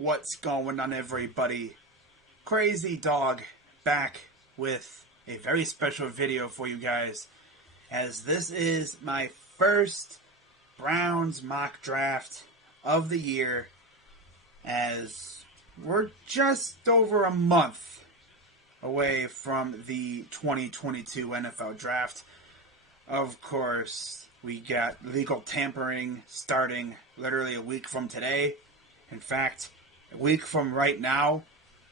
What's going on, everybody? Crazy Dog back with a very special video for you guys, as this is my first Browns mock draft of the year, as we're just over a month away from the 2022 NFL draft. Of course, we got legal tampering starting literally a week from today. In fact, a week from right now,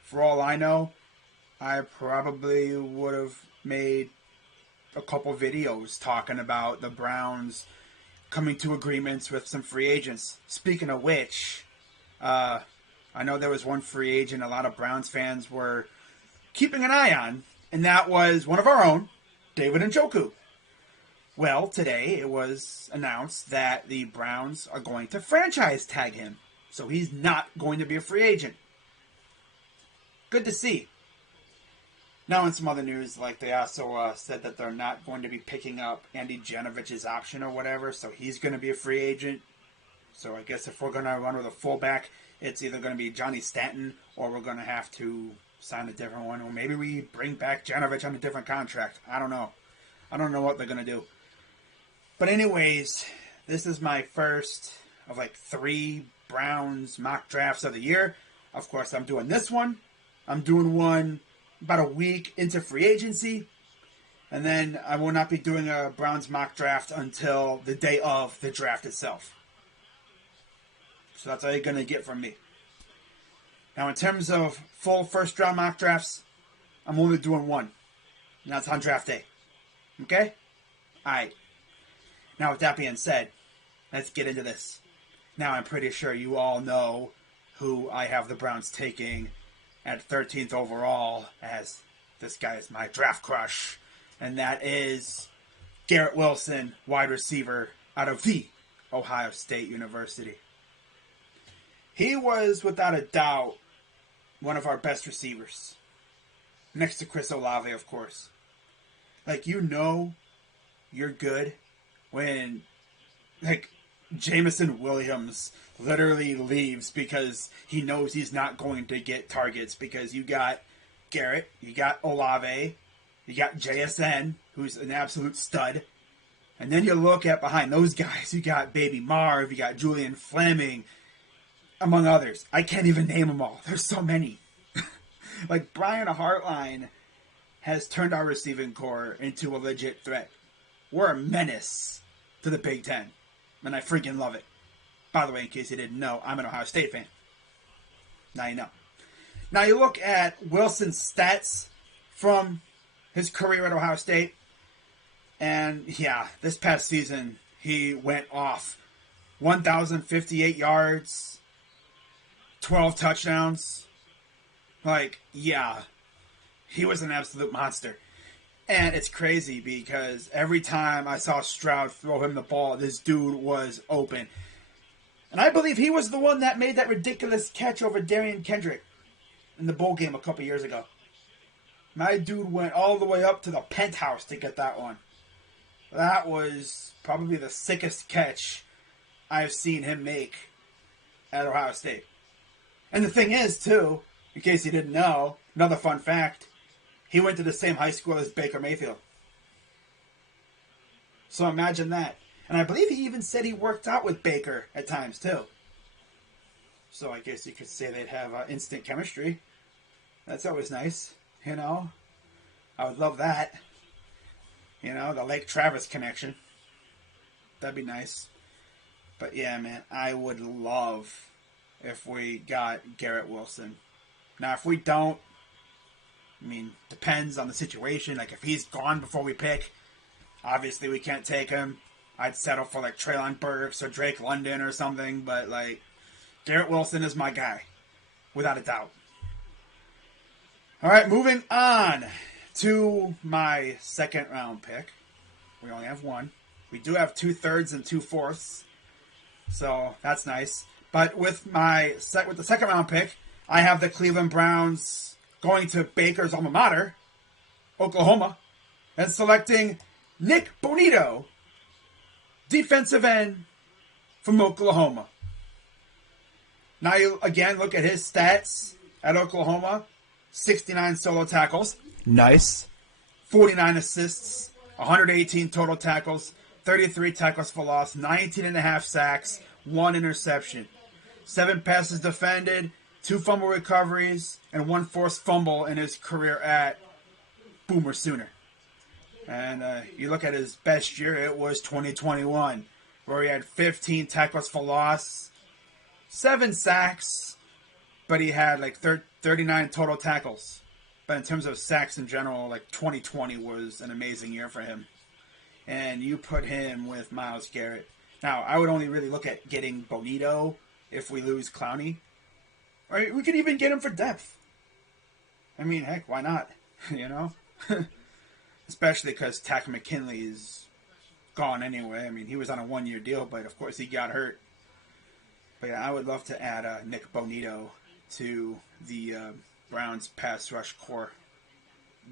for all I know, I probably would have made a couple videos talking about the Browns coming to agreements with some free agents. Speaking of which, I know there was one free agent a lot of Browns fans were keeping an eye on, and that was one of our own, David Njoku. Well, today it was announced that the Browns are going to franchise tag him. So he's not going to be a free agent. Good to see. Now in some other news, like they also said that they're not going to be picking up Andy Janovich's option or whatever, so he's going to be a free agent. So I guess if we're going to run with a fullback, it's either going to be Johnny Stanton or we're going to have to sign a different one. Or maybe we bring back Janovich on a different contract. I don't know. I don't know what they're going to do. But anyways, this is my first of like 3 Browns mock drafts of the year. Of course, I'm doing this one. I'm doing one about a week into free agency. And then I will not be doing a Browns mock draft until the day of the draft itself. So that's all you're going to get from me. Now, in terms of full first round mock drafts, I'm only doing one. And that's on draft day. Okay? Alright. Now, with that being said, let's get into this. Now, I'm pretty sure you all know who I have the Browns taking at 13th overall, as this guy is my draft crush. And that is Garrett Wilson, wide receiver out of the Ohio State University. He was, without a doubt, one of our best receivers. Next to Chris Olave, of course. Like, you know you're good when, like, Jameson Williams literally leaves because he knows he's not going to get targets, because you got Garrett, you got Olave, you got JSN, who's an absolute stud. And then you look at behind those guys, you got Baby Marv, you got Julian Fleming, among others. I can't even name them all. There's so many. Like, Brian Hartline has turned our receiving core into a legit threat. We're a menace to the Big Ten. And I freaking love it. By the way, in case you didn't know, I'm an Ohio State fan. Now you know. Now you look at Wilson's stats from his career at Ohio State. And yeah, this past season, he went off. 1,058 yards. 12 touchdowns. Like, yeah. He was an absolute monster. And it's crazy because every time I saw Stroud throw him the ball, this dude was open. And I believe he was the one that made that ridiculous catch over Darian Kendrick in the bowl game a couple years ago. My dude went all the way up to the penthouse to get that one. That was probably the sickest catch I've seen him make at Ohio State. And the thing is, too, in case you didn't know, another fun fact, he went to the same high school as Baker Mayfield. So imagine that. And I believe he even said he worked out with Baker at times, too. So I guess you could say they'd have instant chemistry. That's always nice, you know. I would love that. You know, the Lake Travis connection. That'd be nice. But yeah, man, I would love if we got Garrett Wilson. Now, if we don't, I mean, depends on the situation. Like, if he's gone before we pick, obviously we can't take him. I'd settle for, like, Treylon Burks or Drake London or something. But, like, Garrett Wilson is my guy, without a doubt. All right, moving on to my second-round pick. We only have one. We do have 2/3 and 2/4, so that's nice. But with the second-round pick, I have the Cleveland Browns going to Baker's alma mater, Oklahoma, and selecting Nick Bonito, defensive end from Oklahoma. Now you again look at his stats at Oklahoma. 69 solo tackles. Nice. 49 assists. 118 total tackles. 33 tackles for loss. 19.5 sacks. 1 interception. 7 passes defended. 2 fumble recoveries. And 1 forced fumble in his career at Boomer Sooner. And you look at his best year, it was 2021, where he had 15 tackles for loss, 7 sacks, but he had like 39 total tackles. But in terms of sacks in general, like 2020 was an amazing year for him. And you put him with Myles Garrett. Now, I would only really look at getting Bonito if we lose Clowney. Or we could even get him for depth. I mean, heck, why not? You know? Especially because Tack McKinley is gone anyway. I mean, he was on a 1-year deal, but of course he got hurt. But yeah, I would love to add Nick Bonito to the Browns pass rush core.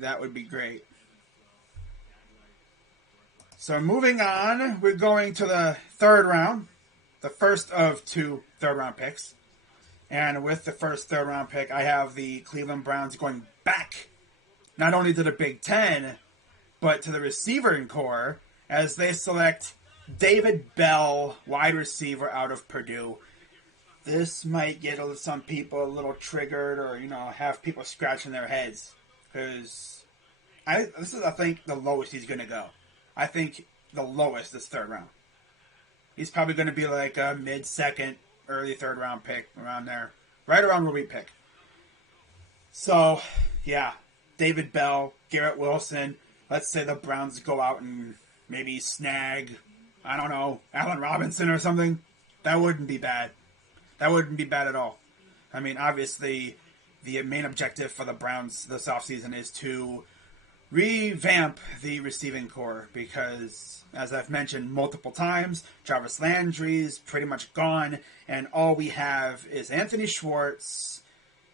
That would be great. So moving on, we're going to the 3rd round. The first of 2 third-round picks. And with the first third-round pick, I have the Cleveland Browns going back, not only to the Big Ten, but to the receiving core, as they select David Bell, wide receiver out of Purdue. This might get some people a little triggered, or have people scratching their heads, because this is, I think, the lowest he's going to go. I think the lowest is 3rd round. He's probably going to be like a mid-second, early 3rd round pick, around there, right around where we pick. So, yeah, David Bell, Garrett Wilson. Let's say the Browns go out and maybe snag, I don't know, Allen Robinson or something. That wouldn't be bad. That wouldn't be bad at all. I mean, obviously, the main objective for the Browns this offseason is to revamp the receiving core because, as I've mentioned multiple times, Jarvis Landry's pretty much gone, and all we have is Anthony Schwartz,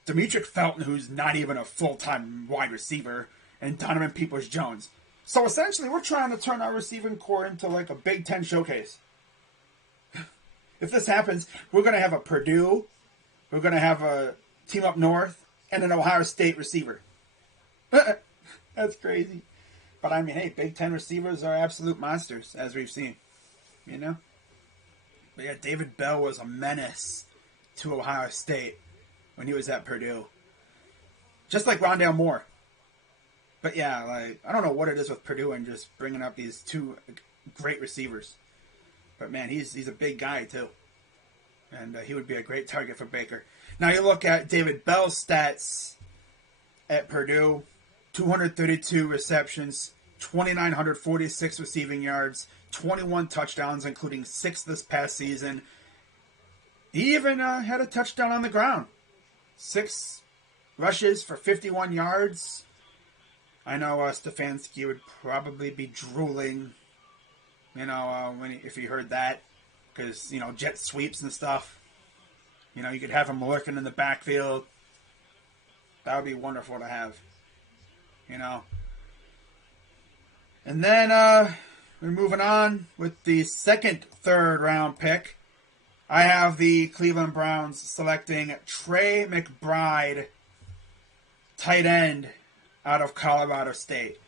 Demetric Felton, who's not even a full-time wide receiver, and Donovan Peoples-Jones. So essentially, we're trying to turn our receiving core into like a Big Ten showcase. If this happens, we're going to have a Purdue, we're going to have a team up north, and an Ohio State receiver. That's crazy. But I mean, hey, Big Ten receivers are absolute monsters, as we've seen. But yeah, David Bell was a menace to Ohio State when he was at Purdue. Just like Rondale Moore. But yeah, like, I don't know what it is with Purdue and just bringing up these 2 great receivers. But man, he's a big guy too. And he would be a great target for Baker. Now you look at David Bell's stats at Purdue. 232 receptions, 2,946 receiving yards, 21 touchdowns, including 6 this past season. He even had a touchdown on the ground. 6 rushes for 51 yards. I know Stefanski would probably be drooling, if he heard that. Because, jet sweeps and stuff. You could have him lurking in the backfield. That would be wonderful to have. And then we're moving on with the 2nd third-round pick. I have the Cleveland Browns selecting Trey McBride, tight end out of Colorado State.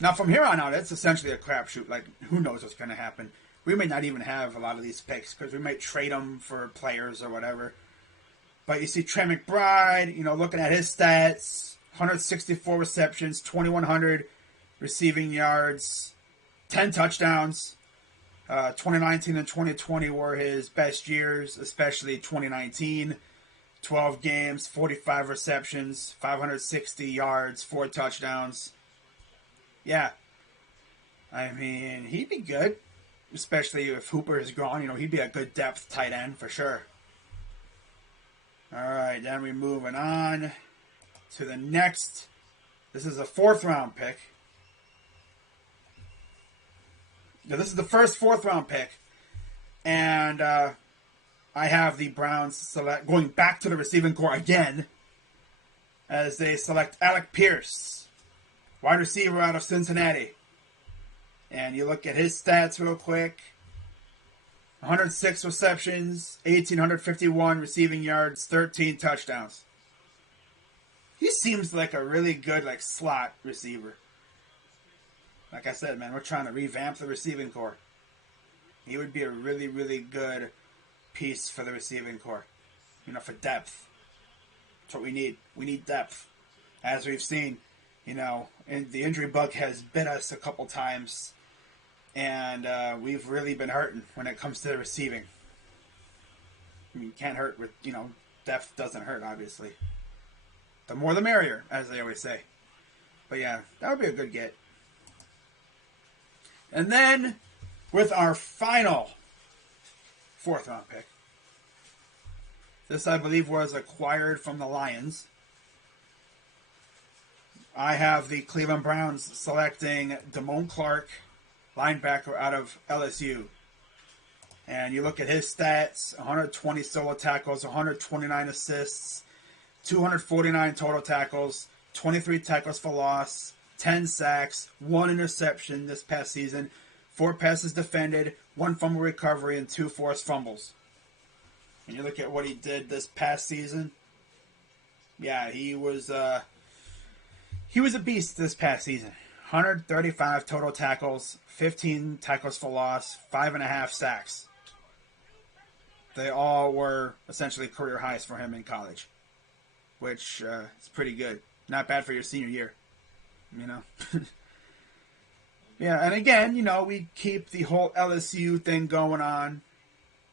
Now, from here on out, it's essentially a crapshoot. Like, who knows what's going to happen? We may not even have a lot of these picks because we might trade them for players or whatever. But you see Trey McBride, looking at his stats, 164 receptions, 2,100 receiving yards, 10 touchdowns. 2019 and 2020 were his best years, especially 2019. 12 games, 45 receptions, 560 yards, 4 touchdowns. Yeah. I mean, he'd be good, especially if Hooper is gone. He'd be a good depth tight end for sure. All right, then we're moving on to the next. This is a 4th round pick. Now, this is the first 4th round pick. And I have the Browns going back to the receiving core again as they select Alec Pierce, wide receiver out of Cincinnati. And you look at his stats real quick. 106 receptions, 1,851 receiving yards, 13 touchdowns. He seems like a really good slot receiver. Like I said, man, we're trying to revamp the receiving core. He would be a really, really good piece for the receiving core. For depth. That's what we need. We need depth. As we've seen, and the injury bug has bit us a couple times. And we've really been hurting when it comes to the receiving. You can't hurt with, depth doesn't hurt, obviously. The more the merrier, as they always say. But yeah, that would be a good get. And then, with our final 4th round pick. This, I believe, was acquired from the Lions. I have the Cleveland Browns selecting Damon Clark, linebacker out of LSU. And you look at his stats, 120 solo tackles, 129 assists, 249 total tackles, 23 tackles for loss, 10 sacks, 1 interception this past season, 4 passes defended, 1 fumble recovery, and 2 forced fumbles. And you look at what he did this past season. Yeah, he was a beast this past season. 135 total tackles, 15 tackles for loss, 5.5 sacks. They all were essentially career highs for him in college, which is pretty good. Not bad for your senior year, Yeah, and again, we keep the whole LSU thing going on.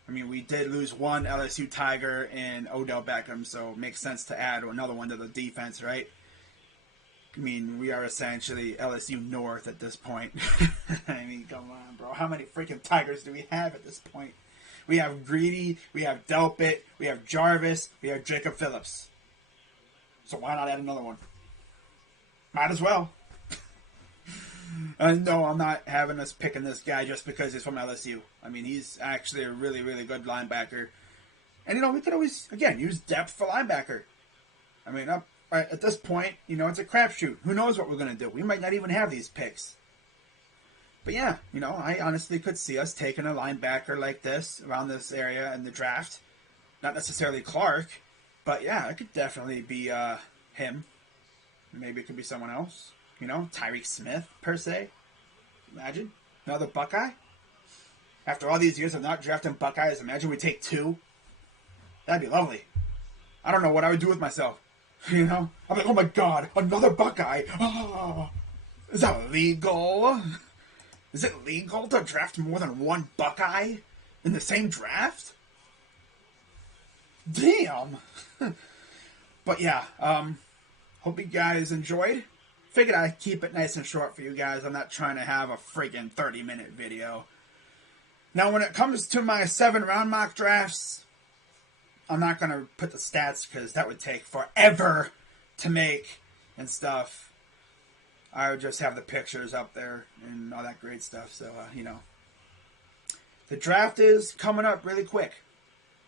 We did lose one LSU Tiger in Odell Beckham, so it makes sense to add another one to the defense, right? We are essentially LSU North at this point. Come on, bro. How many freaking Tigers do we have at this point? We have Greedy, we have Delpit, we have Jarvis, we have Jacob Phillips. So why not add another one? Might as well. No, I'm not having us picking this guy just because he's from LSU. He's actually a really, really good linebacker. And, we could always, again, use depth for linebacker. At this point, it's a crapshoot. Who knows what we're going to do? We might not even have these picks. But yeah, I honestly could see us taking a linebacker like this around this area in the draft. Not necessarily Clark, but yeah, it could definitely be him. Maybe it could be someone else. Tyreek Smith, per se. Imagine. Another Buckeye. After all these years of not drafting Buckeyes, imagine we take 2. That'd be lovely. I don't know what I would do with myself. I'm like, oh my god, another Buckeye. Oh, is that legal? Is it legal to draft more than one Buckeye in the same draft? Damn. But yeah, hope you guys enjoyed. Figured I'd keep it nice and short for you guys. I'm not trying to have a freaking 30-minute video. Now, when it comes to my 7-round mock drafts, I'm not going to put the stats because that would take forever to make and stuff. I would just have the pictures up there and all that great stuff. So, the draft is coming up really quick.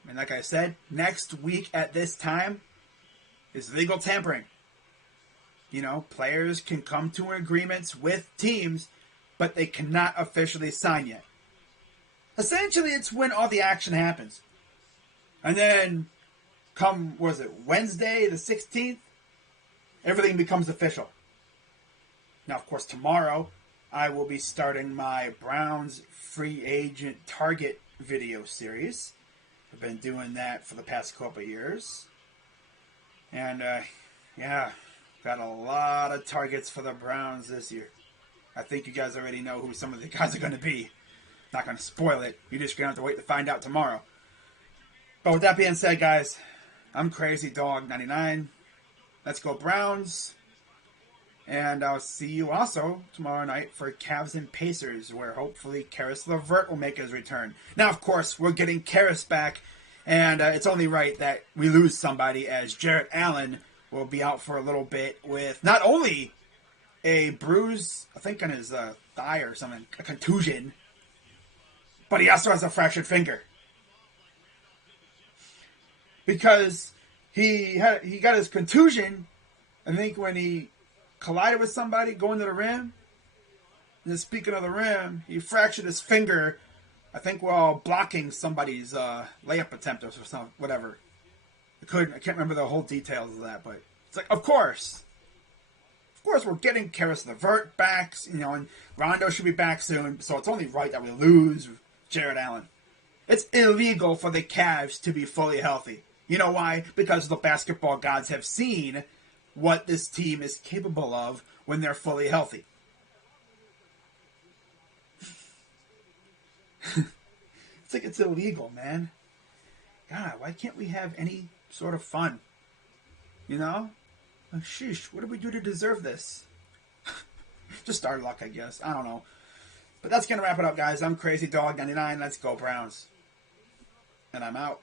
And like I said, next week at this time is legal tampering. Players can come to agreements with teams, but they cannot officially sign yet. Essentially, it's when all the action happens. And then, Wednesday the 16th, everything becomes official. Now, of course, tomorrow, I will be starting my Browns free agent target video series. I've been doing that for the past couple of years. And, got a lot of targets for the Browns this year. I think you guys already know who some of the guys are going to be. Not going to spoil it. You're just going to have to wait to find out tomorrow. But with that being said, guys, I'm Crazy Dog 99. Let's go Browns. And I'll see you also tomorrow night for Cavs and Pacers, where hopefully Karis LeVert will make his return. Now, of course, we're getting Karis back, and it's only right that we lose somebody, as Jarrett Allen will be out for a little bit with not only a bruise, I think on his thigh or something, a contusion, but he also has a fractured finger. Because he got his contusion, I think, when he collided with somebody going to the rim. And then speaking of the rim, he fractured his finger I think we're all blocking somebody's layup attempt or something, whatever. I can't remember the whole details of that, but it's like, of course, we're getting Karis LeVert back, and Rondo should be back soon, so it's only right that we lose Jared Allen. It's illegal for the Cavs to be fully healthy. You know why? Because the basketball gods have seen what this team is capable of when they're fully healthy. It's like it's illegal, man. God, why can't we have any sort of fun? You know? Like, sheesh, what did we do to deserve this? Just our luck, I guess. I don't know. But that's going to wrap it up, guys. I'm Crazy Dog 99. Let's go, Browns. And I'm out.